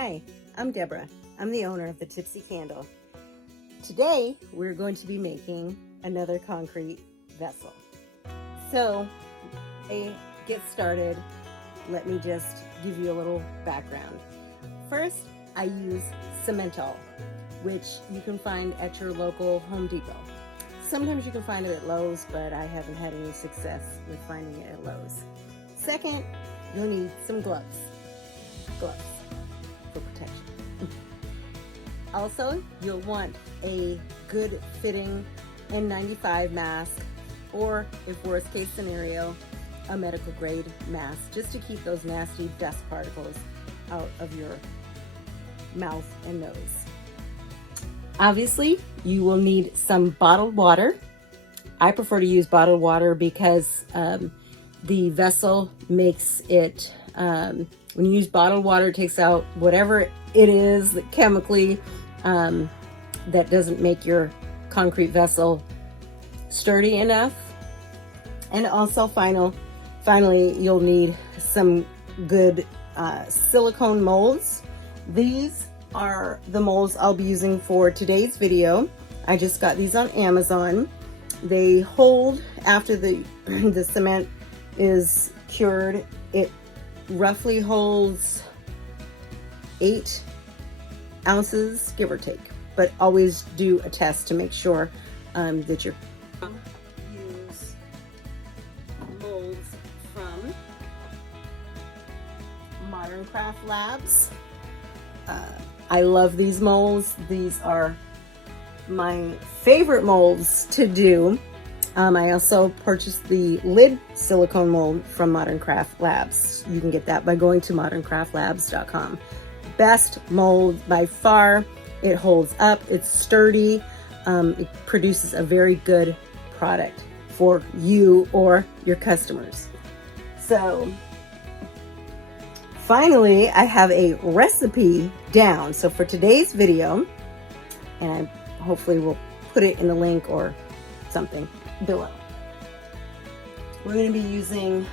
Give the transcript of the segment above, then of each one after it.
Hi, I'm Deborah. I'm the owner of the Tipsy Candle. Today, we're going to be making another concrete vessel. So, to get started, let me just give you a little background. First, I use Cementol, which you can find at your local Home Depot. Sometimes you can find it at Lowe's, but I haven't had any success with finding it at Lowe's. Second, you'll need some gloves for protection. Also, you'll want a good fitting N95 mask, or if worst case scenario, a medical grade mask, just to keep those nasty dust particles out of your mouth and nose. Obviously, you will need some bottled water. I prefer to use bottled water because the vessel makes it, when you use bottled water, it takes out whatever it is that chemically that doesn't make your concrete vessel sturdy enough. And also finally, you'll need some good silicone molds. These are the molds I'll be using for today's video. I just got these on Amazon. They hold, after the cement is cured, it roughly holds 8 ounces, give or take, but always do a test to make sure that you're use molds from Modern Craft Labs. I love these molds. These are my favorite molds to do. I also purchased the lid silicone mold from Modern Craft Labs. You can get that by going to moderncraftlabs.com. Best mold by far. It holds up, it's sturdy, it produces a very good product for you or your customers. So finally, I have a recipe down. So for today's video, and I hopefully will put it in the link or something below. We're going to be using,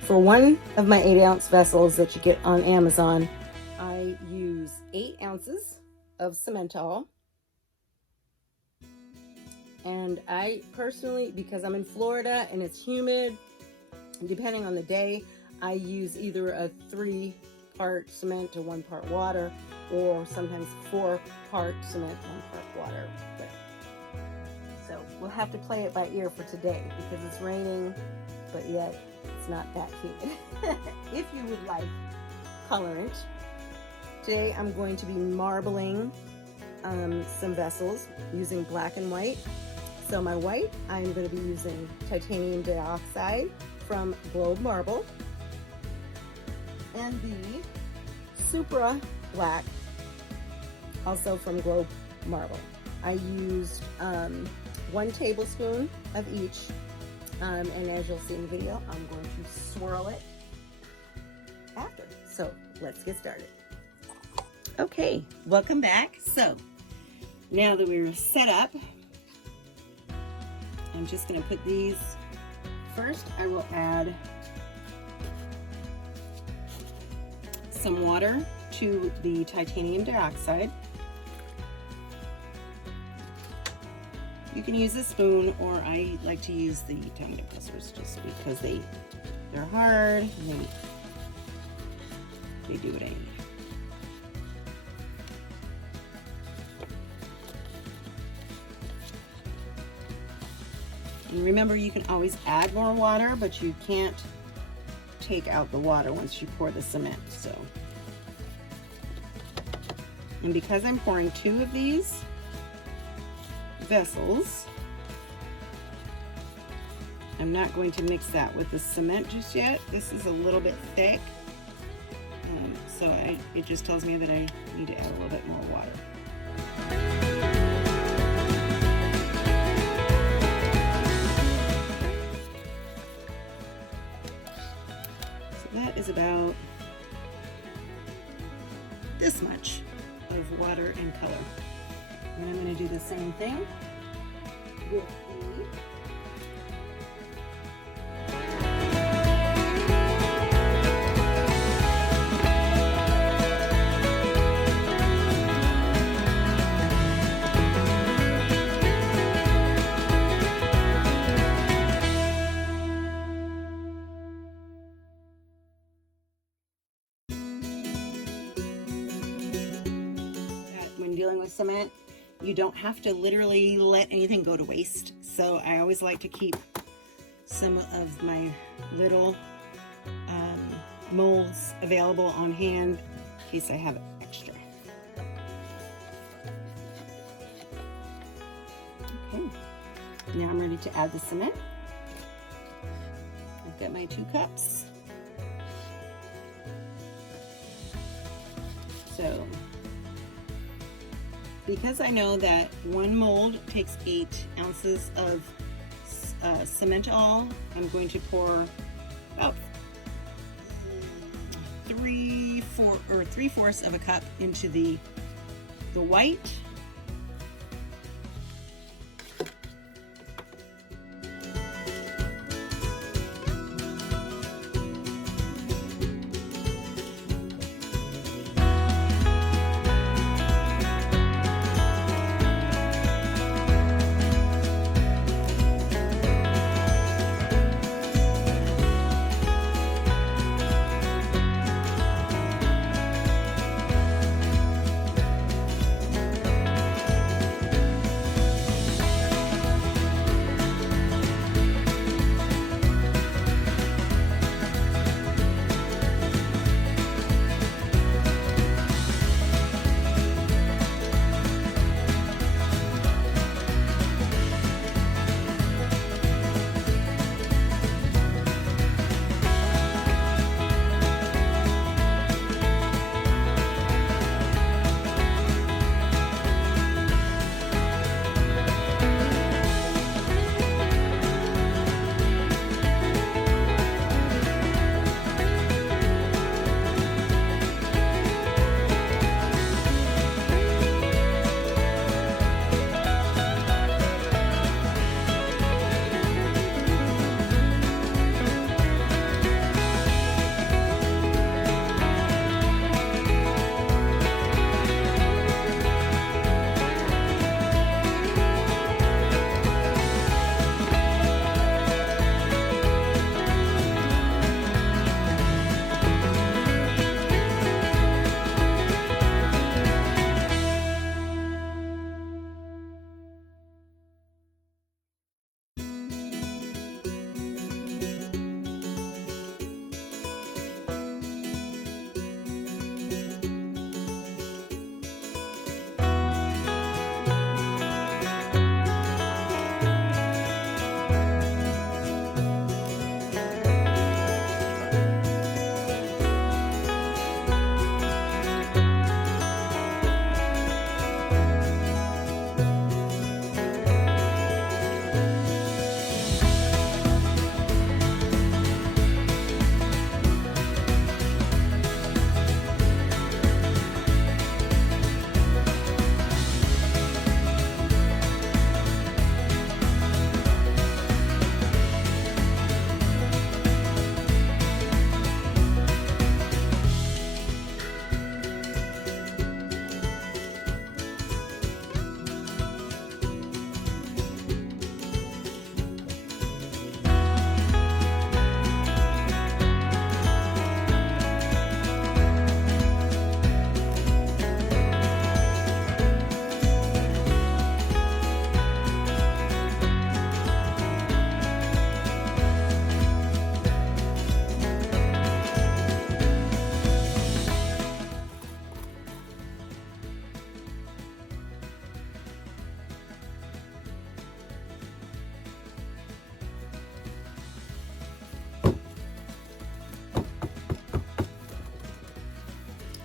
for one of my 8-ounce vessels that you get on Amazon, I use 8 ounces of Cementol. And I personally, because I'm in Florida and it's humid, depending on the day, I use either a 3-part cement to 1-part water, or sometimes 4-part cement, 1-part water. So we'll have to play it by ear for today because it's raining, but yet it's not that humid. If you would like colorant, today I'm going to be marbling some vessels using black and white. So my white, I'm going to be using titanium dioxide from Globe Marble, and the Supra black, also from Globe Marble. I used 1 tablespoon of each, and as you'll see in the video, I'm going to swirl it after. So let's get started. Okay, welcome back. So now that we're set up, I'm just going to put these. First, I will add some water to the titanium dioxide. You can use a spoon, or I like to use the tongue depressors just because they're hard and they do what I need. And remember, you can always add more water, but you can't take out the water once you pour the cement. So, and because I'm pouring 2 of these vessels, I'm not going to mix that with the cement just yet. This is a little bit thick, so it just tells me that I need to add a little bit more water. That is about this much of water and color. And I'm going to do the same thing with the dealing with cement, you don't have to literally let anything go to waste. So I always like to keep some of my little molds available on hand in case I have extra. Okay, now I'm ready to add the cement. I've got my 2 cups. So, because I know that 1 mold takes 8 ounces of cement-all, I'm going to pour about 3/4 of a cup into the white.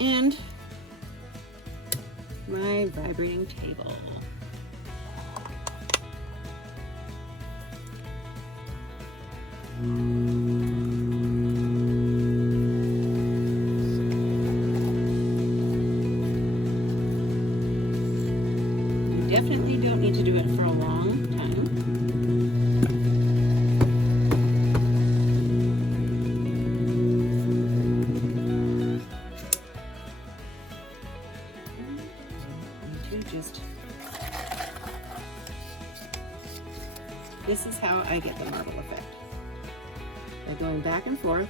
And my vibrating table. You definitely don't need to do it for a long time. This is how I get the marble effect. By going back and forth.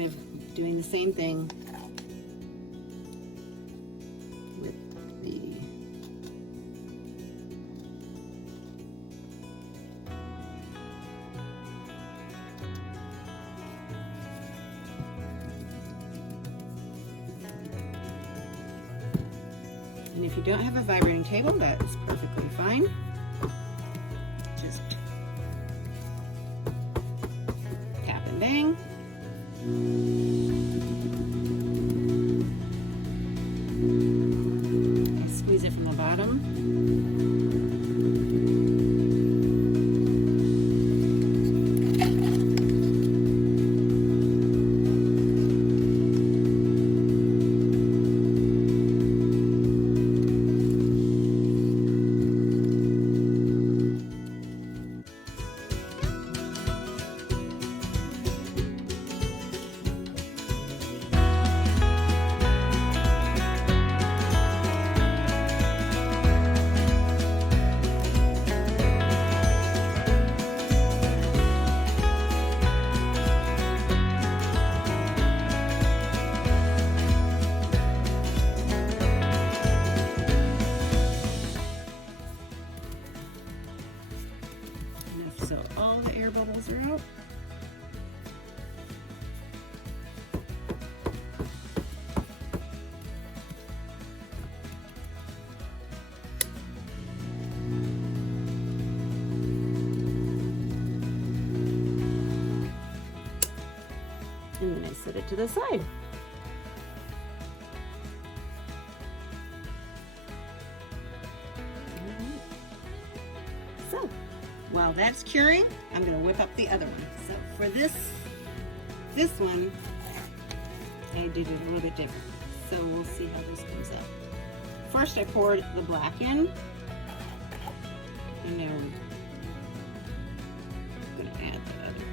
kind of doing the same thing with the and if you don't have a vibrating table, that is perfectly fine. Just tap and bang. I squeeze it from the bottom. So all the air bubbles are out. And then I set it to the side. So, while that's curing, I'm going to whip up the other one. So for this one, I did it a little bit different. So we'll see how this comes out. First I poured the black in, and then I'm going to add the other.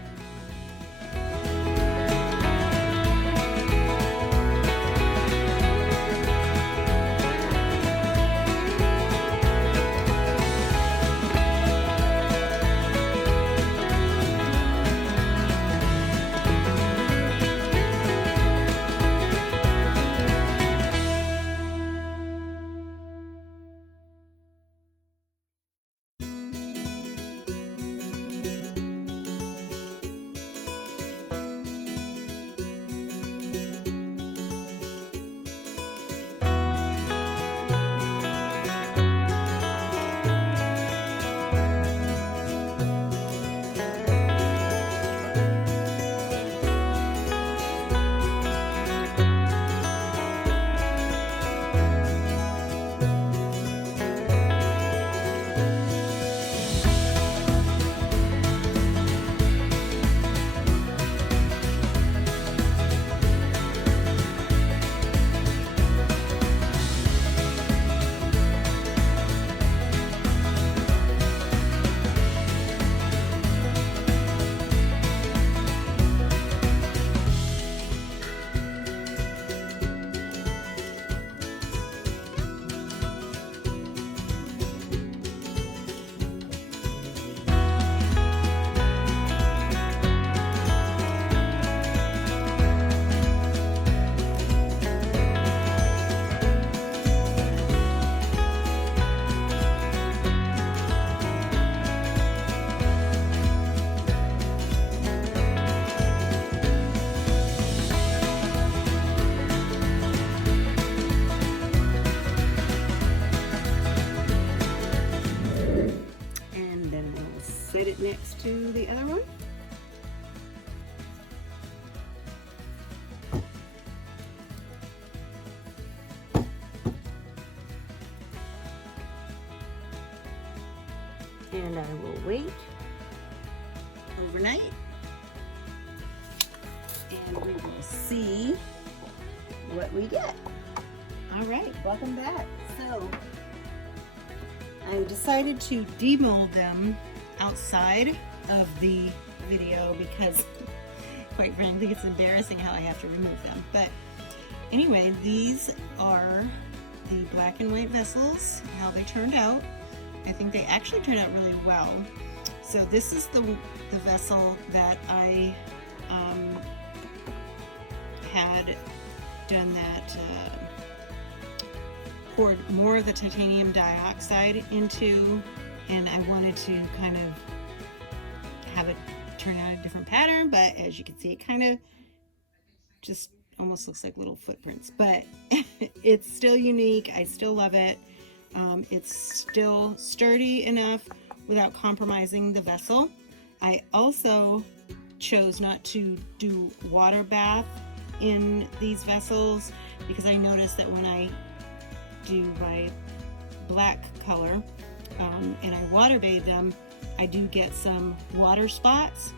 Set it next to the other one. And I will wait overnight, and we will see what we get. All right, welcome back. So I decided to demold them outside of the video because quite frankly it's embarrassing how I have to remove them. But anyway, these are the black and white vessels, how they turned out. I think they actually turned out really well. So this is the vessel that I had done that, poured more of the titanium dioxide into, and I wanted to kind of have it turn out a different pattern, but as you can see, it kind of just almost looks like little footprints, but it's still unique. I still love it. It's still sturdy enough without compromising the vessel. I also chose not to do water bath in these vessels because I noticed that when I do my black color and I water bathe them, I do get some water spots,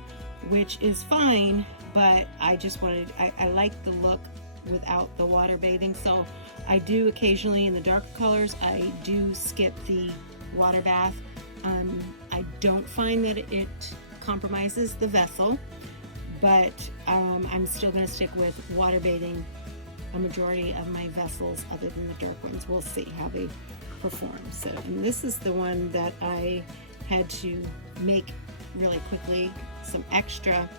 which is fine, but I just wanted, I like the look without the water bathing. So I do occasionally, in the darker colors, I do skip the water bath. I don't find that it compromises the vessel, but I'm still going to stick with water bathing a majority of my vessels other than the dark ones. We'll see how they perform. So, and this is the one that I had to make really quickly, some extra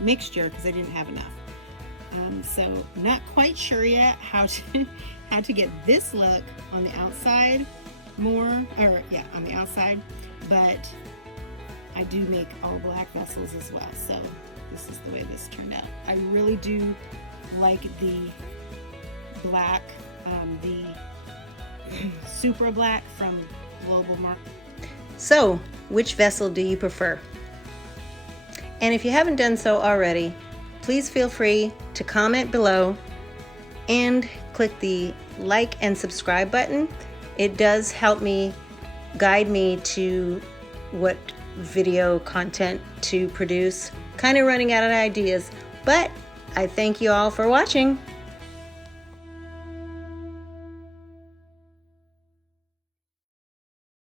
mixture because I didn't have enough. So not quite sure yet how to get this look on the outside on the outside, but I do make all black vessels as well. So this is the way this turned out. I really do like the black, the super black from Global Market. So, which vessel do you prefer? And if you haven't done so already, please feel free to comment below and click the like and subscribe button. It does help me guide me to what video content to produce. Kind of running out of ideas, but I thank you all for watching.